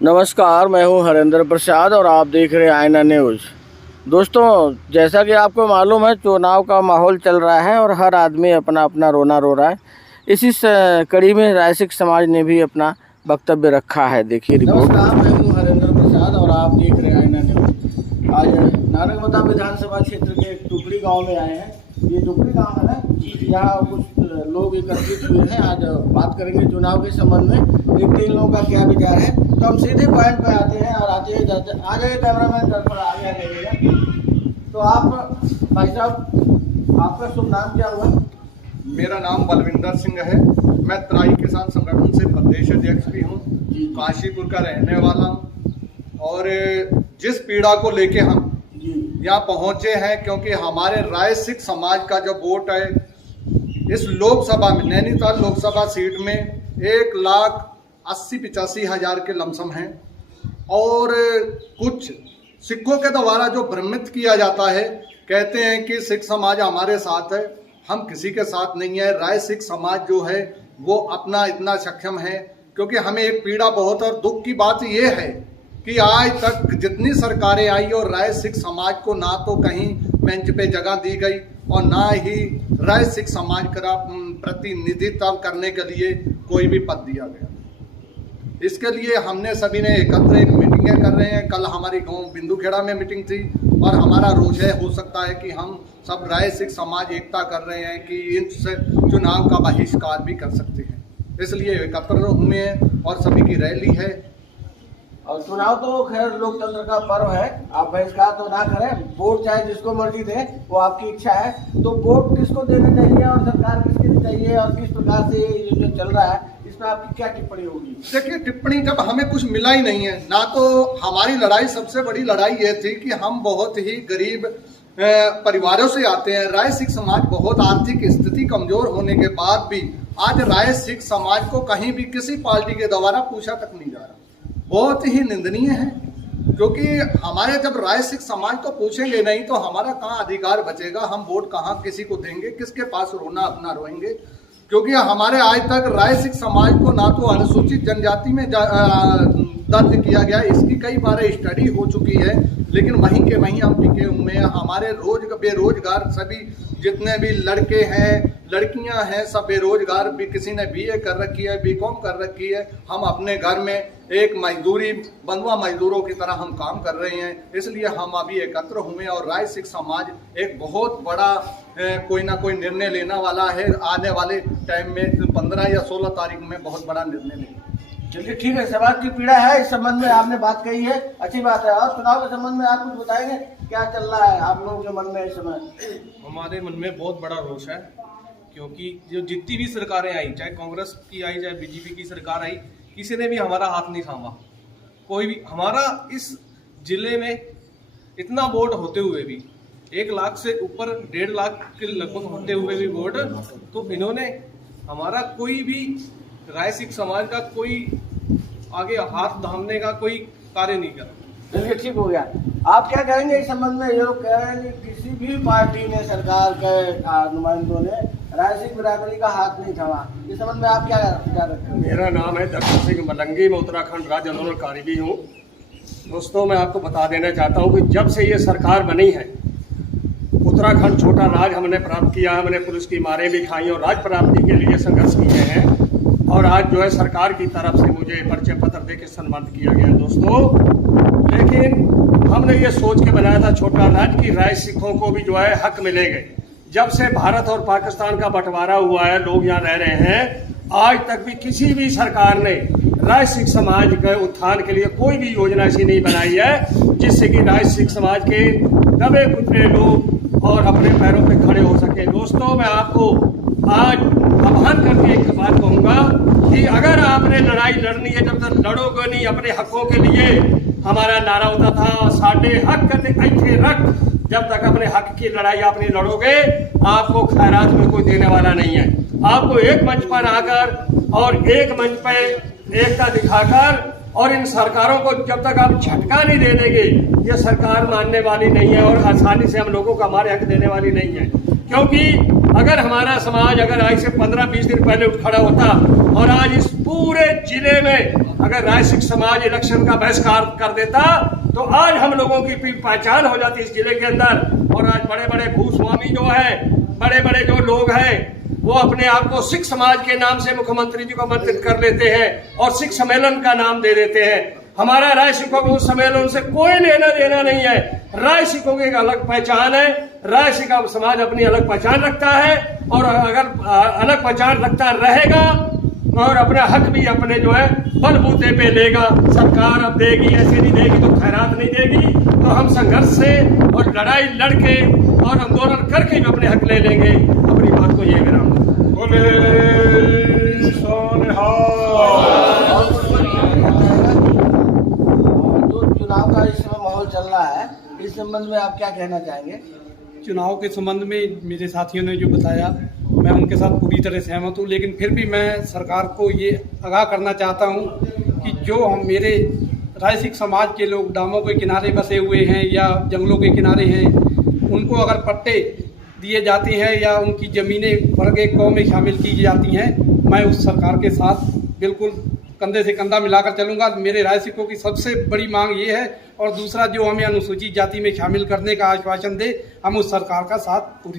नमस्कार, मैं हूं हरेंद्र प्रसाद और आप देख रहे हैं आईना न्यूज़। दोस्तों, जैसा कि आपको मालूम है, चुनाव का माहौल चल रहा है और हर आदमी अपना अपना रोना रो रहा है। इसी कड़ी में राय सिख समाज ने भी अपना वक्तव्य रखा है। देखिए रिपोर्ट। नमस्कार, मैं हूं हरेंद्र प्रसाद और आप देख रहे हैं आईना न्यूज़। आज नानकमता विधानसभा क्षेत्र के टुकड़ी गाँव में आए हैं। ये टुकड़ी गाँव है ना, यहाँ कुछ लोग एकत्रित हुए हैं। आज बात करेंगे चुनाव के संबंध में, देखते इन लोगों का क्या विचार है। तो हम सीधे पॉइंट पे आते हैं और आते हैं जाते आ जाइए कैमरामैन, दर पर आगे आ जाइएगा। तो आप भाई साहब, आपका शुभ नाम क्या हुआ? मेरा नाम बलविंदर सिंह है। मैं त्राई किसान संगठन से प्रदेश अध्यक्ष भी हूँ, काशीपुर का रहने वाला हूँ। और जिस पीड़ा को लेके हम यहाँ पहुँचे हैं, क्योंकि हमारे राय सिख समाज का जो वोट है इस लोकसभा में, नैनीताल लोकसभा सीट में 1,80,85,000 के लमसम हैं। और कुछ सिखों के द्वारा जो भ्रमित किया जाता है, कहते हैं कि सिख समाज हमारे साथ है। हम किसी के साथ नहीं है। राय सिख समाज जो है वो अपना इतना सक्षम है, क्योंकि हमें एक पीड़ा बहुत और दुख की बात ये है कि आज तक जितनी सरकारें आई और राय सिख समाज को ना तो कहीं मंच पे जगह दी गई और ना ही राय सिख समाज का प्रतिनिधित्व करने के लिए कोई भी पद दिया गया। इसके लिए हमने सभी ने एकत्र मीटिंगें कर रहे हैं। कल हमारी गांव बिंदुखेड़ा में मीटिंग थी और हमारा रोष है, हो सकता है कि हम सब राय सिख समाज एकता कर रहे हैं कि इस चुनाव का बहिष्कार भी कर सकते हैं। इसलिए एकत्र हुए हैं और सभी की रैली है। और चुनाव तो खैर लोकतंत्र का पर्व है, आप बहिष्कार तो ना करें। वोट चाहे जिसको मर्जी दे, वो आपकी इच्छा है। तो वोट किसको देना चाहिए और सरकार किसकी चाहिए और किस प्रकार से ये जो चल रहा है, इसमें आपकी क्या टिप्पणी होगी? देखिए, टिप्पणी जब हमें कुछ मिला ही नहीं है ना, तो हमारी लड़ाई, सबसे बड़ी लड़ाई ये थी कि हम बहुत ही गरीब परिवारों से आते हैं। राय सिख समाज बहुत आर्थिक स्थिति कमजोर होने के बाद भी आज राय सिख समाज को कहीं भी किसी पार्टी के द्वारा पूछा तक नहीं जा रहा। बहुत ही निंदनीय है, क्योंकि हमारे जब राय सिख समाज को पूछेंगे नहीं तो हमारा कहाँ अधिकार बचेगा? हम वोट कहाँ किसी को देंगे? किसके पास रोना अपना रोएंगे? क्योंकि हमारे आज तक राय सिख समाज को ना तो अनुसूचित जनजाति में दर्ज किया गया, इसकी कई बार स्टडी हो चुकी है, लेकिन वहीं के वहीं हम टिके हुए हैं। हमारे बेरोजगार सभी जितने भी लड़के हैं, लड़कियां हैं, सब बेरोजगार भी। किसी ने बीए कर रखी है, बीकॉम कर रखी है। हम अपने घर में एक मजदूरी, बंधुआ मजदूरों की तरह हम काम कर रहे हैं। इसलिए हम अभी एकत्र हुए और राय सिख समाज एक बहुत बड़ा कोई ना कोई निर्णय लेने वाला है। आने वाले टाइम में 15 या 16 तारीख में बहुत बड़ा निर्णय लेंगे। चलिए ठीक है, समाज की पीड़ा है, इस संबंध में आपने बात कही है, अच्छी बात है। और चुनाव के संबंध में आप कुछ बताएंगे, क्या चल रहा है आप लोगों के मन में इस समय? हमारे मन में बहुत बड़ा रोष है, क्योंकि जो जितनी भी सरकारें आई, चाहे कांग्रेस की आई चाहे बीजेपी की सरकार आई, किसी ने भी हमारा हाथ नहीं थामा। कोई भी हमारा इस जिले में इतना वोट होते हुए भी, 1 लाख से ऊपर 1.5 लाख के लगभग होते हुए भी वोट, तो इन्होंने हमारा कोई भी राय सिख समाज का कोई आगे हाथ थामने का कोई कार्य नहीं करा। चलिए ठीक हो गया। आप क्या कहेंगे इस संबंध में? ये लोग कह रहे हैं कि किसी भी पार्टी ने, सरकार के नुमाइंदों ने राय सिख बिरादरी का हाथ नहीं थामा। इस संबंध में आप क्या विचार रखते हैं? मेरा नाम है दर्शन सिंह मलंगी, मैं उत्तराखंड राज्य आंदोलनकारी भी हूँ। दोस्तों, मैं आपको बता देना चाहता हूँ कि जब से ये सरकार बनी है, उत्तराखंड छोटा राज हमने प्राप्त किया, हमने पुलिस की मारें भी खाई और राज प्राप्ति के लिए संघर्ष किए हैं। और आज जो है सरकार की तरफ से मुझे परिचय पत्र देकर सम्मानित किया गया दोस्तों। लेकिन हमने ये सोच के बनाया था छोटा राज्य की राय सिखों को भी जो है हक मिलेंगे। जब से भारत और पाकिस्तान का बंटवारा हुआ है, लोग यहाँ रह रहे हैं, आज तक भी किसी भी सरकार ने राय सिख समाज के उत्थान के लिए कोई भी योजना ऐसी नहीं बनाई है जिससे कि राय सिख समाज के दबे कुचले लोग और अपने पैरों पे खड़े हो सके। दोस्तों, मैं आपको आज आह्वान करके एक बात कहूँगा कि अगर आपने लड़ाई लड़नी है, जब तक लड़ोगे नहीं अपने हकों के लिए, हमारा नारा होता था साडे हक ऐथे रख। जब तक अपने हक की लड़ाई आप नहीं लड़ोगे, आपको खैरात में कोई देने वाला नहीं है। आपको एक मंच पर आकर और एक मंच पर एकता दिखाकर और इन सरकारों को जब तक आप झटका नहीं दे देंगे, ये सरकार मानने वाली नहीं है और आसानी से हम लोगों को हमारे हक देने वाली नहीं है। क्योंकि अगर हमारा समाज अगर आज से 15-20 दिन पहले उठ खड़ा होता और आज इस पूरे जिले में अगर रायसिक समाज इलेक्शन का बहिष्कार कर देता तो आज हम लोगों की पहचान हो जाती इस जिले के अंदर। और आज बड़े बड़े भूस्वामी जो है, बड़े बड़े जो लोग हैं, वो अपने आप को सिख समाज के नाम से मुख्यमंत्री जी को आमंत्रित कर लेते हैं और सिख सम्मेलन का नाम दे देते हैं। हमारा राय सिखों को उस सम्मेलन से कोई लेना देना नहीं है। राय सिखों की एक अलग पहचान है, राय सिख समाज अपनी अलग पहचान रखता है और अगर अलग पहचान रखता रहेगा और अपना हक भी अपने जो है बलबूते पे लेगा। सरकार अब देगी, ऐसे नहीं देगी तो खैरात नहीं देगी, तो हम संघर्ष से और लड़ाई लड़के और आंदोलन करके जो अपने हक ले लेंगे। अपनी बात को ये विराम जो चुनाव का इस समय माहौल चल रहा है, इस संबंध में आप क्या कहना चाहेंगे? चुनाव के संबंध में मेरे साथियों ने जो बताया, मैं उनके साथ पूरी तरह सहमत हूँ। लेकिन फिर भी मैं सरकार को ये आगाह करना चाहता हूँ कि जो हम मेरे रायसिक समाज के लोग डामों के किनारे बसे हुए हैं या जंगलों के किनारे हैं, उनको अगर पट्टे दिए जाते हैं या उनकी ज़मीनें वर्ग एक कौ में शामिल की जाती हैं, मैं उस सरकार के साथ बिल्कुल कंधे से कंधा मिलाकर चलूँगा। मेरे रायसिकों की सबसे बड़ी मांग ये है। और दूसरा, जो हमें अनुसूचित जाति में शामिल करने का आश्वासन दे, हम उस सरकार का साथ पूरी तरह